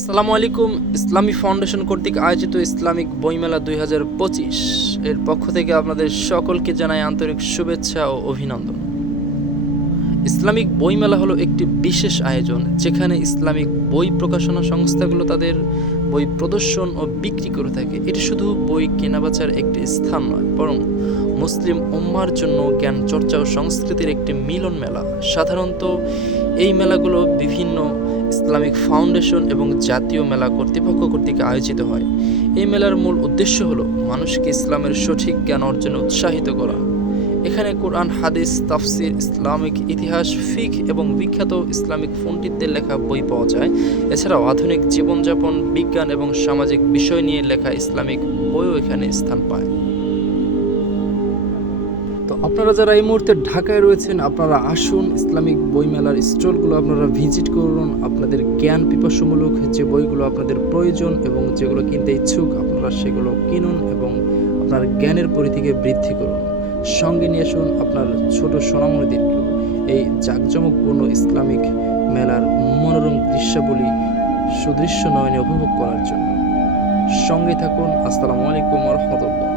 আসসালামু আলাইকুম। ইসলামী ফাউন্ডেশন কর্তৃক আয়োজিত ইসলামিক বইমেলা 2025 এর পক্ষ থেকে আপনাদের সকলকে জানাই আন্তরিক শুভেচ্ছা ও অভিনন্দন। ইসলামিক বইমেলা হলো একটি বিশেষ আয়োজন যেখানে ইসলামিক বই প্রকাশনা সংস্থাগুলো তাদের বই প্রদর্শন ও বিক্রি করে থাকে। এটি শুধু বই কেনাবেচার একটি স্থান নয়, বরং মুসলিম উম্মার জন্য জ্ঞান চর্চা ও সংস্কৃতির একটি মিলন মেলা। সাধারণত এই মেলাগুলো বিভিন্ন ইসলামিক ফাউন্ডেশন এবং জাতীয় মেলা কর্তৃপক্ষ কর্তৃক আয়োজিত হয়। এই মেলার মূল উদ্দেশ্য হলো মানুষকে ইসলামের সঠিক জ্ঞান অর্জনে উৎসাহিত করা। এখানে কোরআন, হাদিস, তাফসির, ইসলামিক ইতিহাস, ফিকহ এবং বিখ্যাত ইসলামিক পণ্ডিতদের লেখা বই পাওয়া যায়। এছাড়াও আধুনিক জীবনযাপন, বিজ্ঞান এবং সামাজিক বিষয় নিয়ে লেখা ইসলামিক বইও এখানে স্থান পায়। তো আপনারা যারা এই মুহূর্তে ঢাকায় রয়েছেন, আপনারা আসুন, ইসলামিক বইমেলার স্টলগুলো আপনারা ভিজিট করুন। আপনাদের জ্ঞান পিপাসুমূলক যে বইগুলো আপনাদের প্রয়োজন এবং যেগুলো কিনতে ইচ্ছুক, আপনারা সেগুলো কিনুন এবং আপনার জ্ঞানের পরিধিকে বৃদ্ধি করুন। সঙ্গে নিয়ে আসুন আপনার ছোট সোনামণিদেরকেও এই জাঁকজমকপূর্ণ ইসলামিক মেলার মনোরম দৃশ্যাবলী সুদৃশ্য নয়নে উপভোগ করার জন্য। সঙ্গে থাকুন। আসসালামু আলাইকুম ওয়া রাহমাতুল্লাহ।